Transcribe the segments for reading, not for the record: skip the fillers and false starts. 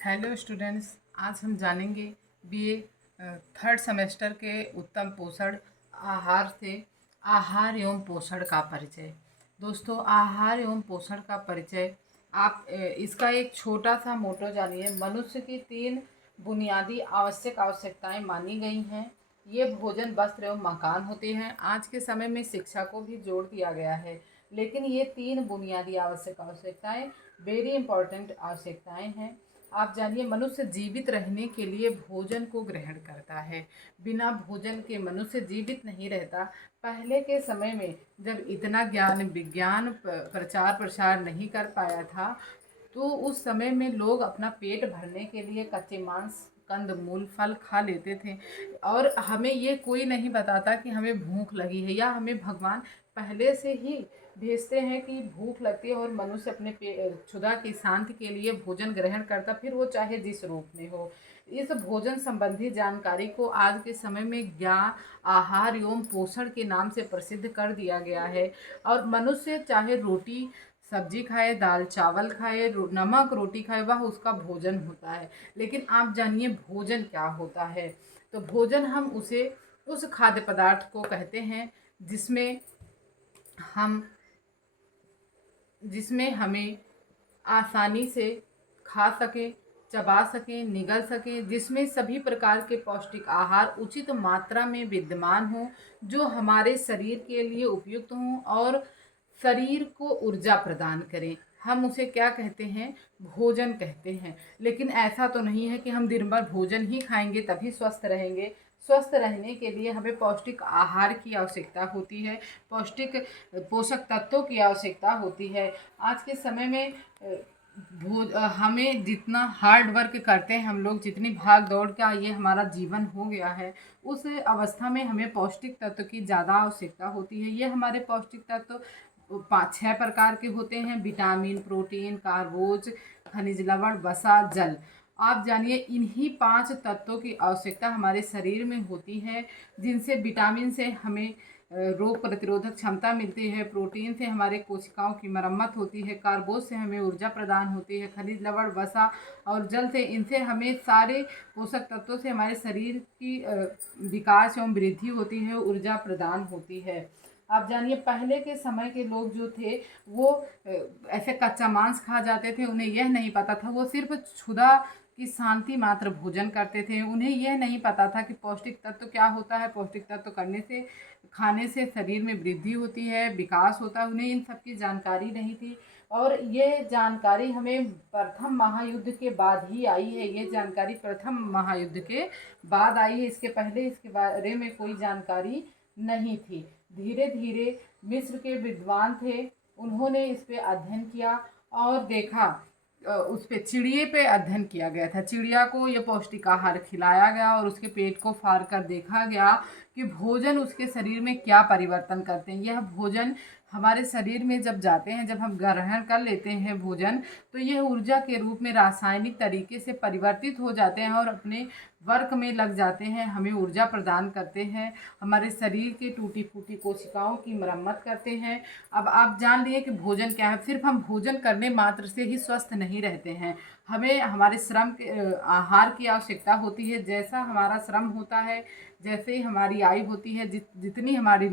Hello students, आज हम जानेंगे बीए थर्ड सेमेस्टर के उत्तम पोषण आहार से आहार एवं पोषण का परिचय। दोस्तों, आहार एवं पोषण का परिचय आप इसका एक छोटा सा मोटो जानिए। मनुष्य की 3 बुनियादी आवश्यकताएं मानी गई हैं। ये भोजन, वस्त्र एवं मकान होते हैं। आज के समय में शिक्षा को भी जोड़ दिया गया है, लेकिन ये 3 बुनियादी आवश्यकताएं वेरी इंपॉर्टेंट आवश्यकताएं हैं। आप जानिए, मनुष्य जीवित रहने के लिए भोजन को ग्रहण करता है। बिना भोजन के मनुष्य जीवित नहीं रहता। पहले के समय में जब इतना ज्ञान विज्ञान प्रचार प्रसार नहीं कर पाया था, तो उस समय में लोग अपना पेट भरने के लिए कच्चे मांस, कंद मूल, फल खा लेते थे। और हमें ये कोई नहीं बताता कि हमें भूख लगी है, या हमें भगवान पहले से ही भेजते हैं कि भूख लगती है और मनुष्य अपने क्षुधा की शांति के लिए भोजन ग्रहण करता, फिर वो चाहे जिस रूप में हो। इस भोजन संबंधी जानकारी को आज के समय में ज्ञान, आहार एवं पोषण के नाम से प्रसिद्ध कर दिया गया है। और मनुष्य चाहे रोटी सब्जी खाए, दाल चावल खाए, नमक रोटी खाए, वह उसका भोजन होता है। लेकिन आप जानिए भोजन क्या होता है। तो भोजन हम उसे उस खाद्य पदार्थ को कहते हैं जिसमें हम जिसमें हमें आसानी से खा सकें, चबा सकें, निगल सकें, जिसमें सभी प्रकार के पौष्टिक आहार उचित मात्रा में विद्यमान हों, जो हमारे शरीर के लिए उपयुक्त हों और शरीर को ऊर्जा प्रदान करें। हम उसे क्या कहते हैं? भोजन कहते हैं। लेकिन ऐसा तो नहीं है कि हम दिन भर भोजन ही खाएंगे तभी स्वस्थ रहेंगे। स्वस्थ रहने के लिए हमें पौष्टिक आहार की आवश्यकता होती है, पौष्टिक पोषक तत्वों की आवश्यकता होती है। आज के समय में हमें जितना हार्ड वर्क करते हैं हम लोग, जितनी भाग दौड़ का ये हमारा जीवन हो गया है, उस अवस्था में हमें पौष्टिक तत्व की ज़्यादा आवश्यकता होती है। ये हमारे पौष्टिक तत्व 5-6 प्रकार के होते हैं: विटामिन, प्रोटीन, कार्बोज, खनिज लवण, वसा, जल। आप जानिए, इन्हीं 5 तत्वों की आवश्यकता हमारे शरीर में होती है, जिनसे विटामिन से हमें रोग प्रतिरोधक क्षमता मिलती है, प्रोटीन से हमारे कोशिकाओं की मरम्मत होती है, कार्बोज से हमें ऊर्जा प्रदान होती है, खनिज लवण, वसा और जल से, इनसे हमें सारे पोषक तत्वों से हमारे शरीर की विकास एवं वृद्धि होती है, ऊर्जा प्रदान होती है। आप जानिए, पहले के समय के लोग जो थे वो ऐसे कच्चा मांस खा जाते थे, उन्हें यह नहीं पता था, वो सिर्फ क्षुधा की शांति मात्र भोजन करते थे। उन्हें यह नहीं पता था कि पौष्टिक तत्व क्या होता है। पौष्टिक तत्व खाने से शरीर में वृद्धि होती है, विकास होता है। उन्हें इन सब की जानकारी नहीं थी, और ये जानकारी हमें प्रथम महायुद्ध के बाद ही आई है। ये जानकारी प्रथम महायुद्ध के बाद आई है, इसके पहले इसके बारे में कोई जानकारी नहीं थी। धीरे धीरे मिस्र के विद्वान थे, उन्होंने इस पे अध्ययन किया और देखा, उस पे चिड़िए पे अध्ययन किया गया था। चिड़िया को ये पौष्टिक आहार खिलाया गया और उसके पेट को फाड़ कर देखा गया कि भोजन उसके शरीर में क्या परिवर्तन करते हैं। यह भोजन हमारे शरीर में जब जाते हैं, जब हम ग्रहण कर लेते हैं भोजन, तो यह ऊर्जा के रूप में रासायनिक तरीके से परिवर्तित हो जाते हैं और अपने वर्क में लग जाते हैं, हमें ऊर्जा प्रदान करते हैं, हमारे शरीर के टूटी फूटी कोशिकाओं की मरम्मत करते हैं। अब आप जान लिए कि भोजन क्या है। सिर्फ हम भोजन करने मात्र से ही स्वस्थ नहीं रहते हैं, हमें हमारे श्रम के आहार की आवश्यकता होती है। जैसा हमारा श्रम होता है, जैसे ही हमारी आयु होती है, जितनी हमारी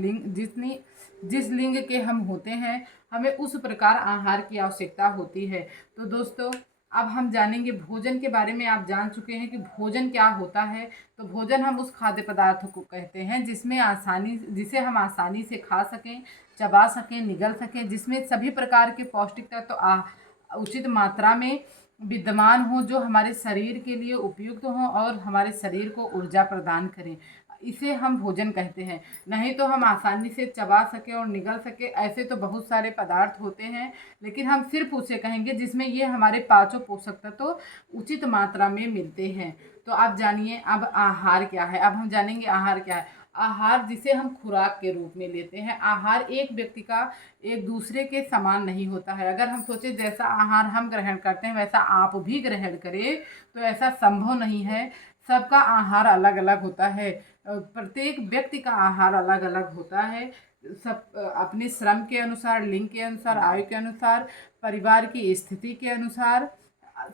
जिस लिंग के हम होते हैं, हमें उस प्रकार आहार की आवश्यकता होती है। तो दोस्तों, अब हम जानेंगे भोजन के बारे में। आप जान चुके हैं कि भोजन क्या होता है। तो भोजन हम उस खाद्य पदार्थ को कहते हैं जिसे हम आसानी से खा सकें, चबा सकें, निगल सकें, जिसमें सभी प्रकार के पौष्टिक तत्व उचित मात्रा में विद्यमान हो, जो हमारे शरीर के लिए उपयुक्त हों और हमारे शरीर को ऊर्जा प्रदान करें। इसे हम भोजन कहते हैं। नहीं तो हम आसानी से चबा सके और निगल सके, ऐसे तो बहुत सारे पदार्थ होते हैं, लेकिन हम सिर्फ उसे कहेंगे जिसमें ये हमारे पांचों पोषक तत्व उचित मात्रा में मिलते हैं। तो आप जानिए अब आहार क्या है। अब हम जानेंगे आहार क्या है। आहार जिसे हम खुराक के रूप में लेते हैं। आहार एक व्यक्ति का एक दूसरे के समान नहीं होता है। अगर हम सोचे जैसा आहार हम ग्रहण करते हैं वैसा आप भी ग्रहण करें, तो ऐसा संभव नहीं है। सबका आहार अलग अलग होता है, प्रत्येक व्यक्ति का आहार अलग अलग होता है। सब अपने श्रम के अनुसार, लिंग के अनुसार, आयु के अनुसार, परिवार की स्थिति के अनुसार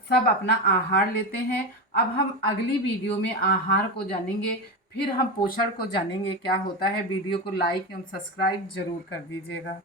सब अपना आहार लेते हैं। अब हम अगली वीडियो में आहार को जानेंगे, फिर हम पोषण को जानेंगे क्या होता है। वीडियो को लाइक एवं सब्सक्राइब ज़रूर कर दीजिएगा।